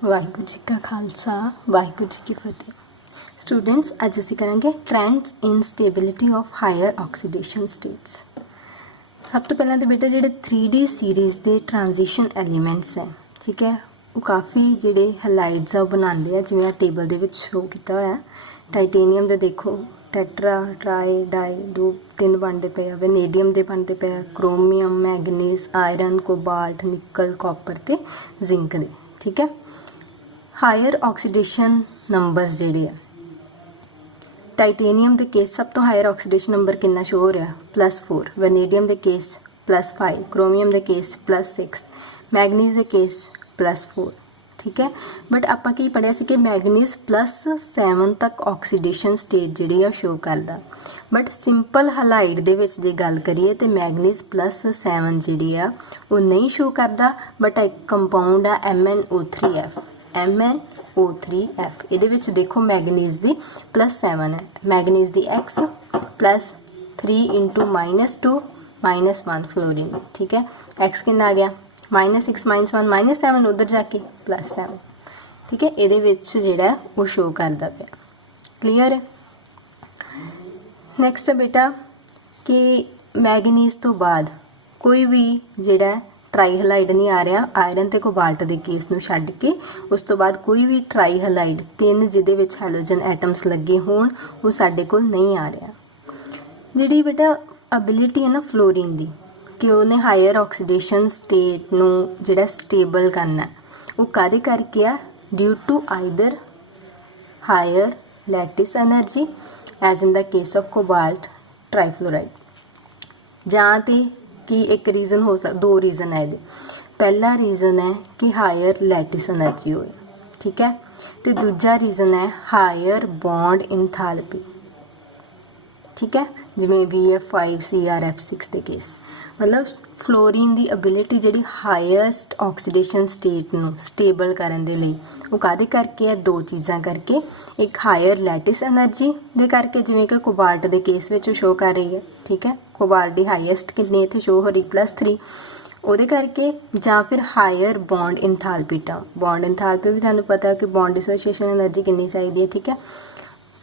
वाहिगुरू जी का खालसा वाहिगुरू जी की फतेह। स्टूडेंट्स अज असीं करांगे trends in stability of higher oxidation states. सब तो पहला तो बेटा जिहड़े 3D सीरीज़ के ट्रांजिशन एलीमेंट्स है, ठीक है, वो काफ़ी जिहड़े हैलाइड्स आ बनाते हैं, जिवें टेबल दे विच शो किया होया। टाइटेनियम दे देखो टैट्रा ट्राई डाई दो 3 बनते पे, वैनेडियम के बनते पे, chromium manganese iron cobalt nickel copper ते जिंक दे, ठीक है। हायर ऑक्सीडेशन नंबर्स जिहड़े आ, टाइटेनियम के केस सब तो हायर ऑक्सीडेशन नंबर कितना शो हो रहा +4, वैनेडियम के केस +5, क्रोमियम के केस +6, मैगनीज के केस +4, ठीक है। बट आपां की पढ़िया सी कि मैगनीज +7 तक ऑक्सीडेशन स्टेट जिहड़ी आ शो करदा। बट सिंपल हलाइड दे विच जे गल करिए तो मैगनीज +7 जिहड़ी आ वो नहीं शो करदा। बट एक कंपाउंड आ MnO3F, MnO3F ਇਹਦੇ ਵਿੱਚ देखो मैगनीज ਦੀ +7 है, मैगनीज ਦੀ X +3 × -2 -1 फ्लोरीन, ठीक है। X कितना आ गया -6 -1 -7 उधर जाके +7, ठीक है। ਇਹਦੇ ਵਿੱਚ ਜਿਹੜਾ वो शो करता पे, क्लीयर है। नैक्सट बेटा कि मैगनीज तो बाद कोई भी ਜਿਹੜਾ ट्राई हलाइड नहीं आ रहा आयरन ते कोबाल्ट के केस नूं छड्ड के, उस तो बाद कोई भी ट्राई हलाइड 3 जिहदे विच हैलोजन एटम्स लगे होण वो साडे कोल नहीं आ रहा। जिहड़ी बेटा एबिलिटी है ना फ्लोरीन दी कि उन्हें हायर ऑक्सीडेशन स्टेट नूं जिहड़ा स्टेबल करना है, वो काहदे करके आ, due to either higher lattice energy as in the case of cobalt trifluoride, जां ते कि एक रीज़न हो सकता, 2 रीज़न है ये। पहला रीज़न है कि हायर लैटिस एनर्जी हो, ठीक है, तो दूजा रीज़न है हायर बॉन्ड इंथैल्पी, ठीक है, जिमें BF5 CrF6 के केस। मतलब फ्लोरीन की एबिलिटी जी हाईएस्ट ऑक्सीडेशन स्टेट नूं स्टेबल करने दे लई वो काहदे करके है, 2 चीज़ां करके। एक हायर लैटिस एनर्जी दे करके, जिमें कि कोबाल्ट के केस में शो कर रही है, ठीक है, कोबाल्ट की हाईएस्ट कितनी इत्थे शो हो रही +3 ਉਹਦੇ ਕਰਕੇ, ਜਾਂ फिर higher bond enthalpy term. Bond enthalpy भी तुहानूं पता है कि बॉन्ड डिसोसीएशन एनर्जी कितनी चाहिए है, ठीक है।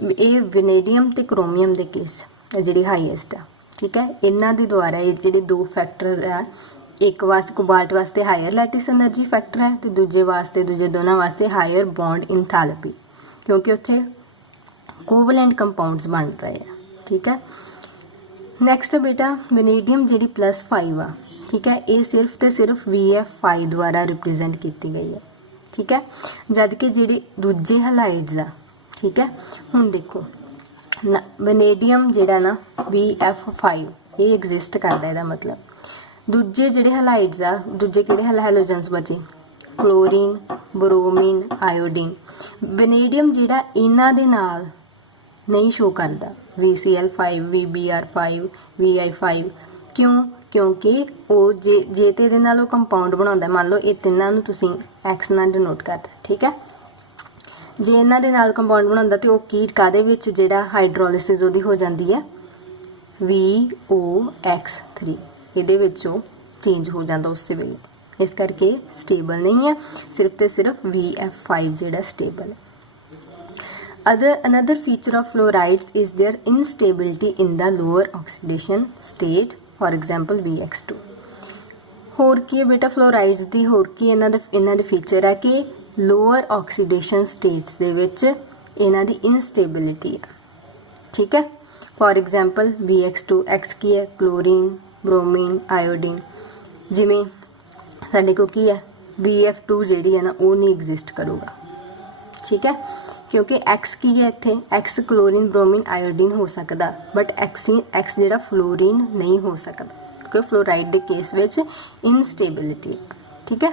ये वैनेडियम ते क्रोमियम के केस जिहड़ी हाईएस्ट आ, ठीक है। इन्हां दे द्वारा ये जिहड़े 2 फैक्टर्स है, एक वास्ते कोबाल्ट वास्ते हायर लैटिस एनर्जी फैक्टर है तो दूजे वास्ते दूजे दोनों वास्ते हायर बॉन्ड इंथैल्पी, क्योंकि उत्थे कोवलेंट कंपाउंड्स बन रहे हैं, ठीक है। नैक्सट बेटा वैनेडियम जिहड़ी +5 आ, ठीक है, ये सिर्फ तो सिर्फ VF5 द्वारा रिप्रजेंट की गई है, ठीक है। जबकि जिहड़े दूजे हलाइड्स आ, ठीक है, हुण देखो वैनेडियम जिहड़ा ना VF5 ये एग्जिस्ट करदा, इहदा मतलब दूजे जिहड़े हलाइड्स आ, दूजे किहड़े हैलोजन्स बचे, क्लोरीन ब्रोमीन आयोडीन। वैनेडियम जिहड़ा इन्हां दे नाल नहीं शो करता, VCl5 VBr5 VI5, क्यों, क्योंकि वो जे तो ये नाल कंपाउंड बनाता, मान लो ये तिना तुसीं X नाल डिनोट करता, ठीक है। जे इन्हां दे नाल कंपाउंड बनाता तो वो की काहदे विच जिहड़ा हाइड्रोलिसिस उहदी हो जाती है VOX3, इहदे विच वो चेंज हो जाता उस वेले, इस करके स्टेबल नहीं है, सिर्फ तो सिर्फ VF5 जिहड़ा स्टेबल है। Another feature of fluorides is their instability in the lower oxidation state, for example BX2। होर की है बेटा फ्लोराइड्स दी, होर की इन्हां दे फीचर है कि लोअर ऑक्सीडेशन स्टेट्स दे विच इन्हां दी इनस्टेबिलिटी है, ठीक है। फॉर एग्जाम्पल BX2, X की है क्लोरीन ब्रोमीन आयोडीन, जिमें साडे को की है BF2 जिहड़ी है ना वो नहीं एग्जिस्ट करूगा, ठीक है, क्योंकि X की है इत्थे, X क्लोरीन ब्रोमीन आयोडीन हो सकता, बट X जिहड़ा फ्लोरीन नहीं हो सकता, क्योंकि फ्लोराइड के केस विच इनस्टेबिलिटी, ठीक है।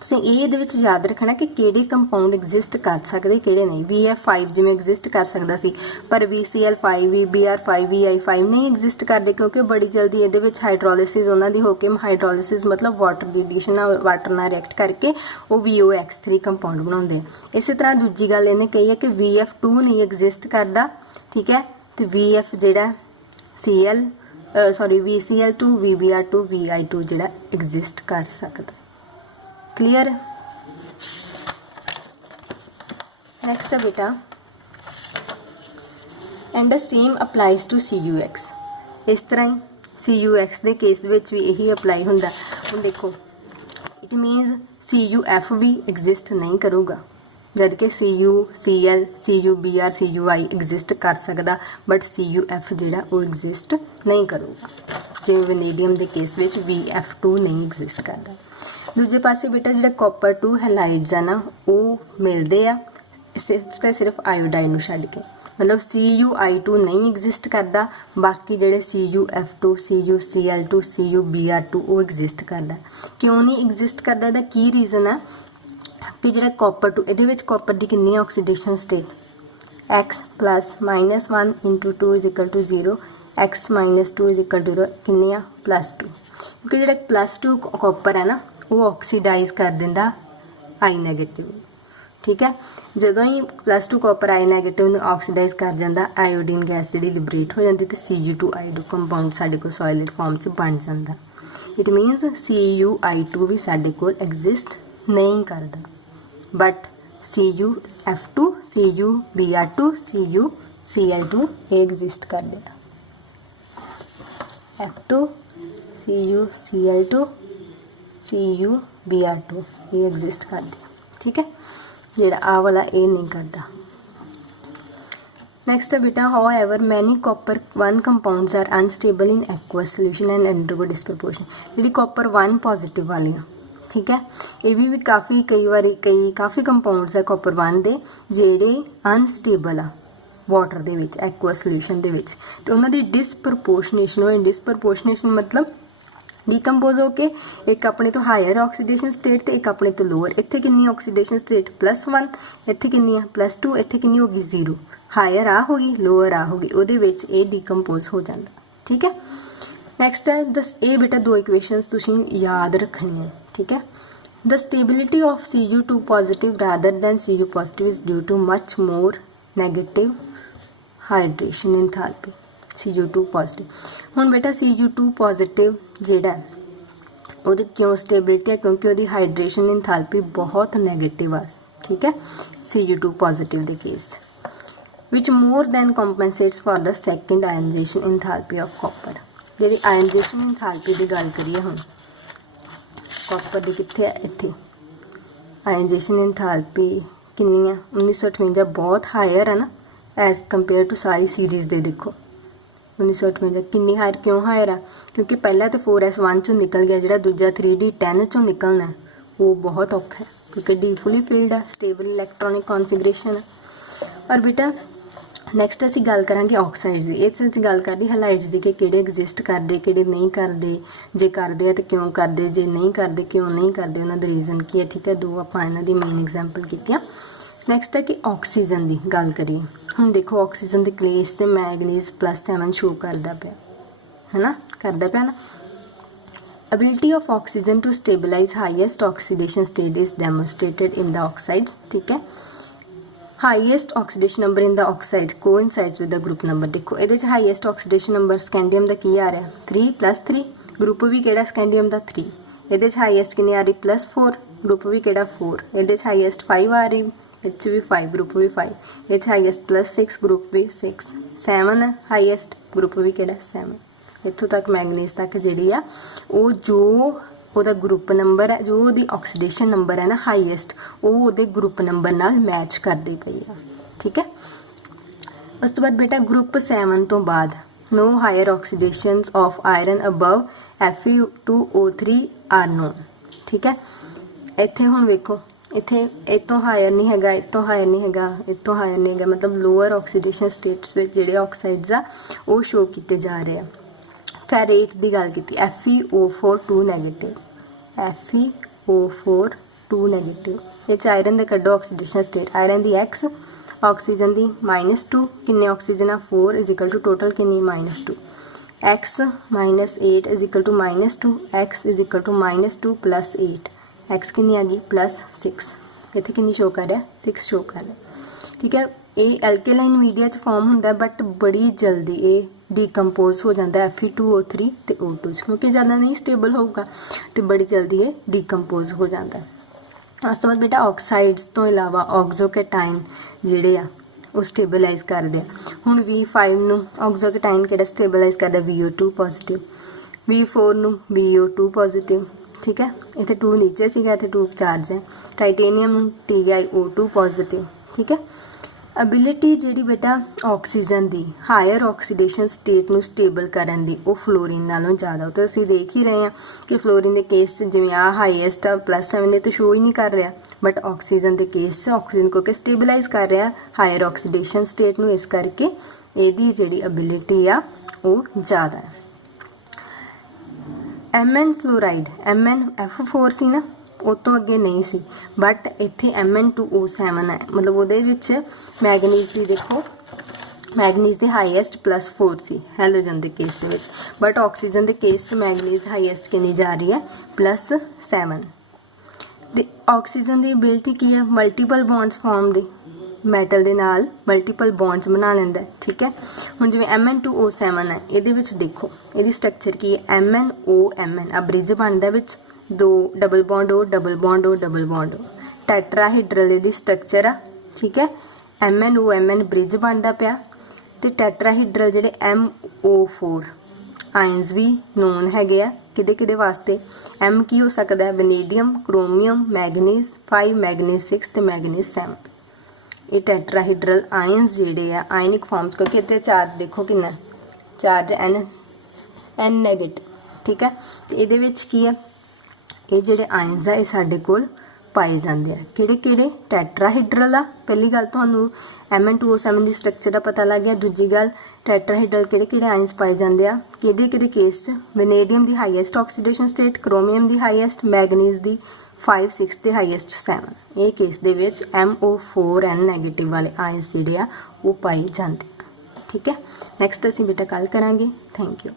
तुसीं ये याद रखना कि किहड़े कंपाउंड एग्जिस्ट कर सकते किहड़े नहीं। VF5 जिवें एग्जिस्ट कर सकता सी, पर VCl5 VBr5 VI5 नहीं एग्जिस्ट करते, क्योंकि बड़ी जल्दी ये हाइड्रोलिसिस उन्हां दी होके, हाइड्रोलिसिस मतलब वाटर दी एडिशन वाटर नाल रिएक्ट करके वो VOX3 कंपाउंड बनाते हैं। इस तरह दूजी गल इन्हें कही है कि VF2 नहीं एग्जिस्ट करता, ठीक है, तो VF जिहड़ा VCl2 VBr2 VI2 जिहड़ा एग्जिस्ट कर सकता। क्लीयर है। नेक्स्ट है बेटा and the same applies to CuX। इस तरह ही CuX के केस भी यही अप्लाई होंदा। हुण देखो इट मीनस CuF भी एग्जिस्ट नहीं करूगा, जद कि Cu Cl Cu Br Cui exist कर सकदा, बट CuF जिहड़ा वो एग्जिस्ट नहीं करूगा, जिवें वैनेडियम के केस में VF2 नहीं एग्जिस्ट करता। दूजे पासे बेटा जिहड़ा कॉपर 2 हैलाइड्स है ना वो मिलते आ सिर्फ ते सिर्फ आयोडाइन नूं छड्ड के, मतलब Cu नहीं एग्जिस्ट करता, बाकी जिहड़े CuF2 CuCl2 CuBr2 वो एग्जिस्ट करता। क्यों नहीं एग्जिस्ट करता, इहदा की रीजन है कि जिहड़ा कॉपर 2 इहदे विच कॉपर की कितनी oxidation state X plus -1 × 2 = 0 X - 2 = 0 कितनी आ +2, क्योंकि जिहड़ा +2 कॉपर है ना वो ऑक्सीडाइज कर दिंदा I नैगेटिव। ठीक है, जदों ही +2 कॉपर I नैगेटिव ऑक्सीडाइज कर जाता आयोडीन गैस जी लिबरेट हो जाती तो Cu2 कंपाउंड साडे को सॉलिड फॉर्म च बन जाता। इट मीनस Cu भी साडे को एग्जिस्ट नहीं करता, but CuF2 CuBr2 CuCl2 exist कर देता। F2 CuCl2 CuBr2 ये एग्जिस्ट कर दिया। ठीक है, जेड़ा आ वाला ये नहीं करता। नेक्स्ट है बेटा however many copper 1 compounds are unstable in aqueous solution and undergo disproportionation. जी कॉपर 1 पॉजिटिव वाली, ठीक है, ये भी काफ़ी काफ़ी कंपाउंड्स है कॉपर 1 दे जेड़े अनस्टेबल आ वाटर दे विच एक्वस सोल्यूशन दे विच, तो उन्हां दी डिसप्रपोर्शनेशन हो। डिसप्रपोर्शनेशन मतलब डिकंपोज होके एक अपने तो हायर ऑक्सीडेशन स्टेट तो एक अपने तो लोअर। इत्थे कितनी ऑक्सीडेशन स्टेट +1, इत्थे कितनी है +2, इत्थे कितनी होगी 0। हायर आ होगी लोअर आ होगी, उहदे विच ये डिकंपोज हो जाता। ठीक है, नैक्सट है दस ये बेटा 2 इक्वेशनस तुसीं याद रखनी है। ठीक है, the stability of Cu2 positive rather than Cu positive is due too much more negative hydration enthalpy Cu2 positive. हुण बेटा Cu2 पॉजिटिव जेड़ा ਉਹਦੀ क्यों स्टेबिलिटी है, क्योंकि ਉਹਦੀ हाइड्रेशन एंथैल्पी बहुत नैगेटिव आ। ठीक है, Cu2 पॉजिटिव के case which more than compensates for the second ionization enthalpy of copper. जी आयनाइजेशन एंथैल्पी की गल करिए हम कॉपर की कितने है, इत्थे आयनाइजेशन एंथैल्पी कितनी है 1958, बहुत हायर है ना एज कंपेयर टू सारी सीरीज़ दे। देखो 1958 कितनी हायर, क्यों हायर है, क्योंकि पहला तो 4s1 चो निकल गया, जो दूजा 3d10 चो निकलना है वो बहुत औखा है, क्योंकि डी फुली फील्ड है, स्टेबल इलैक्ट्रॉनिक कॉन्फिगरेशन है। और बेटा नैक्सट असीं गल करांगे ऑक्साइड्स की। इस असीं गल करदी हैलाइड्स की कि किहड़े एग्जिस्ट करदे किहड़े नहीं करदे, जे करदे आ तो क्यों करदे, जे नहीं करदे क्यों नहीं करदे, उन्हां दा रीजन की है। ठीक है, 2 आपां इन्हां दी मेन एग्जाम्पल कीतियां। नैक्सट है कि ऑक्सीजन की गल करिए। हम देखो ऑक्सीजन के केस से मैगनीज +7 शो करता पाया है ना, करता पाया ना। Ability of oxygen to stabilize highest oxidation state is demonstrated in the oxides. ठीक है, highest oxidation number in the oxide coincides with the group number. देखो ये हाईएस्ट ऑक्सीडेशन नंबर स्कैंडियम का की आ रहा है 3 + 3, ग्रुप भी किहड़ा स्कैंडियम का 3। ये हाईएस्ट कितनी आ रही +4, ग्रुप भी किहड़ा 4। ये हाईएस्ट 5 आ रही, इच भी 5, ग्रुप भी 5। ये हाईएस्ट +6, ग्रुप भी 6। 7 है हाईएस्ट, ग्रुप भी किहड़ा 7। इत्थों तक मैगनीज तक जी आ वो जो ਉਹਦਾ ग्रुप नंबर है, जो ਉਹਦੀ ऑक्सीडेशन नंबर है ना हाईएस्ट, वो ਉਹਦੇ ग्रुप नंबर नाल मैच करती पई है। ठीक है, उस तो बाद बेटा ग्रुप 7 तो बाद no higher oxidation of iron above Fe2O3 are known. ठीक है, इत्थे हुण वेखो इत्थे इतों हायर नहीं हैगा, इतों हायर नहीं हैगा, इतों हायर नहीं हैगा, मतलब लोअर ऑक्सीडेशन स्टेट्स में जिहड़े ऑक्साइड्स आ वो शो किए जा रहे हैं। फेरेट की गल की FeO4 2 नैगेटिव, FeO4 2 नैगेटिव। ये आयरन का कड्डो ऑक्सीडेशन स्टेट, आयरन की X, ऑक्सीजन की -2, किन्ने ऑक्सीजन आ 4 = टोटल किन्नी -2, X - 8 = -2, X = -2 + 8, X किन्नी आ गई +6। इत्थे किन्नी शो कर रहा है 6 शो कर रहा है। ठीक है, ये एल्केलाइन मीडिया च फॉर्म होंदा, बट बड़ी जल्दी ये डिकंपोज हो जाता है Fe2O3 ते O2, क्योंकि ज़्यादा नहीं स्टेबल होगा तो बड़ी जल्दी ये डिकंपोज हो जाता है। ਉਸ ਤੋਂ ਬਾਅਦ ਬੇਟਾ ਆਕਸਾਈਡਸ ਤੋਂ ਇਲਾਵਾ ਆਕਜ਼ੋਕੈਟਾਈਨ ਜਿਹੜੇ ਆ ਉਹ ਸਟੇਬਲਾਈਜ਼ ਕਰਦੇ ਆ। ਹੁਣ V5 ਨੂੰ ਆਕਜ਼ੋਕੈਟਾਈਨ ਕਿਹੜਾ ਸਟੇਬਲਾਈਜ਼ ਕਰਦਾ, VO2 ਪੋਜ਼ਿਟਿਵ, V4 ਨੂੰ BO2 ਪੋਜ਼ਿਟਿਵ, ਠੀਕ ਹੈ, ਇੱਥੇ 2 ਨੀਚੇ ਸੀਗਾ, ਇੱਥੇ 2 ਚਾਰਜ ਹੈ। ਟਾਈਟੇਨੀਅਮ ਨੂੰ TiO2 ਪੋਜ਼ਿਟਿਵ, ਠੀਕ ਹੈ। ਐਬਿਲਿਟੀ ਜਿਹੜੀ ਬੇਟਾ ਆਕਸੀਜਨ ਦੀ ਹਾਇਰ ਆਕਸੀਡੇਸ਼ਨ ਸਟੇਟ ਨੂੰ ਸਟੇਬਲ ਕਰਨ ਦੀ ਉਹ ਫਲੋਰੀਨ ਨਾਲੋਂ ਜ਼ਿਆਦਾ। ਉਹ ਤਾਂ ਅਸੀਂ ਦੇਖ ਹੀ ਰਹੇ ਹਾਂ ਕਿ ਫਲੋਰੀਨ ਦੇ ਕੇਸ 'ਚ ਜਿਵੇਂ ਆ ਹਾਈਐਸਟ ਆ +7 ਦੇ ਤਾਂ ਸ਼ੋ ਹੀ ਨਹੀਂ ਕਰ ਰਿਹਾ, ਬਟ ਆਕਸੀਜਨ ਦੇ ਕੇਸ 'ਚ ਆਕਸੀਜਨ ਕਿਉਂਕਿ ਸਟੇਬਲਾਈਜ਼ ਕਰ ਰਿਹਾ ਹਾਇਰ ਆਕਸੀਡੇਸ਼ਨ ਸਟੇਟ ਨੂੰ, ਇਸ ਕਰਕੇ ਇਹਦੀ ਜਿਹੜੀ ਐਬਿਲਿਟੀ ਆ ਉਹ ਜ਼ਿਆਦਾ ਹੈ। Mn ਫਲੋਰਾਈਡ, MnF4 ਸੀ ਨਾ, ਉਹ ਤੋਂ ਅੱਗੇ ਨਹੀਂ ਸੀ, ਬਟ ਇੱਥੇ Mn2O7 ਹੈ, ਮਤਲਬ ਉਹਦੇ ਵਿੱਚ ਮੈਗਨੀਜ਼ ਦੀ ਦੇਖੋ, ਮੈਗਨੀਜ਼ ਦੀ ਹਾਈਐਸਟ +4 ਸੀ ਹੈਲੋਜਨ ਦੇ ਕੇਸ ਦੇ ਵਿੱਚ, ਬਟ ਆਕਸੀਜਨ ਦੇ ਕੇਸ 'ਚ ਮੈਗਨੀਜ਼ ਹਾਈਐਸਟ ਕਿੰਨੀ ਜਾ ਰਹੀ ਹੈ, +7। ਤੇ ਆਕਸੀਜਨ ਦੀ ਐਬਿਲਿਟੀ ਕੀ ਹੈ, ਮਲਟੀਪਲ ਬੌਂਡਸ ਫਾਰਮ ਦੀ, ਮੈਟਲ ਦੇ ਨਾਲ ਮਲਟੀਪਲ ਬੌਂਡਸ ਬਣਾ ਲੈਂਦਾ, ਠੀਕ ਹੈ। ਹੁਣ ਜਿਵੇਂ Mn2O7 ਹੈ, ਇਹਦੇ ਵਿੱਚ ਦੇਖੋ ਇਹਦੀ ਸਟਰਕਚਰ ਕੀ ਹੈ, MnOMn, ਆ ਬ੍ਰਿਜ ਬਣਦਾ ਵਿੱਚ 2 double bond O double bond O double bond O, ਟੈਟਰਾਹੀਡਰਲ ਇਹਦੀ ਸਟਰਕਚਰ ਆ, ਠੀਕ ਹੈ। MnOMn ਬ੍ਰਿਜ ਬਣਦਾ ਪਿਆ, ਤੇ ਟੈਟਰਾਹੀਡਰਲ ਜਿਹੜੇ MO4 ਆਇਨਸ ਵੀ ਨੋਨ ਹੈਗੇ ਆ ਕਿਹਦੇ ਕਿਹਦੇ ਵਾਸਤੇ। M ਕੀ ਹੋ ਸਕਦਾ ਹੈ, ਵੈਨੇਡੀਅਮ, ਕ੍ਰੋਮੀਅਮ, ਮੈਗਨੀਜ਼ 5, ਮੈਗਨੀਜ਼ 6 ਤੇ ਮੈਗਨੀਜ਼ 7। ਇਹ ਟੈਟਰਾਹੀਡਰਲ ਆਇਨਸ ਜਿਹੜੇ ਆ ਆਇਨਿਕ ਫਾਰਮਸ, ਕਿਉਂਕਿ ਇੱਥੇ ਚਾਰਜ ਦੇਖੋ ਕਿੰਨਾ ਚਾਰਜ N ਨੈਗੇਟਿਵ, ਠੀਕ ਹੈ। ਤੇ ਇਹਦੇ ਵਿੱਚ ਕੀ ਹੈ, ਇਹ ਜਿਹੜੇ ਆਇਨਸ ਆ ਇਹ ਸਾਡੇ ਕੋਲ ਪਾਏ ਜਾਂਦੇ ਆ ਕਿਹੜੇ ਕਿਹੜੇ, ਟੈਟਰਾਹੀਡਰਲ ਆ। ਪਹਿਲੀ ਗੱਲ ਤੁਹਾਨੂੰ Mn2O7 ਦੀ ਸਟਰਕਚਰ ਦਾ ਪਤਾ ਲੱਗ ਗਿਆ। ਦੂਜੀ ਗੱਲ ਟੈਟਰਾਹੀਡਰਲ ਕਿਹੜੇ ਕਿਹੜੇ ਆਇਨਸ ਪਾਏ ਜਾਂਦੇ ਆ, ਕਿਹਦੇ ਕਿਹਦੇ ਕੇਸ 'ਚ, ਵੈਨੇਡੀਅਮ ਦੀ ਹਾਈਐਸਟ ਆਕਸੀਡੇਸ਼ਨ ਸਟੇਟ, ਕ੍ਰੋਮੀਅਮ ਦੀ ਹਾਈਐਸਟ, ਮੈਗਨੀਜ਼ ਦੀ 5, 6 ਤੇ ਹਾਈਐਸਟ 7। ਇਹ ਕੇਸ ਦੇ ਵਿੱਚ MO4N ਨੈਗੇਟਿਵ ਵਾਲੇ ਆਇਨਸ ਜਿਹੜੇ ਆ ਉਹ ਪਾਏ ਜਾਂਦੇ ਆ, ਠੀਕ ਹੈ। ਨੈਕਸਟ ਅਸੀਂ ਬੇਟਾ ਕੱਲ ਕਰਾਂਗੇ। Thank you.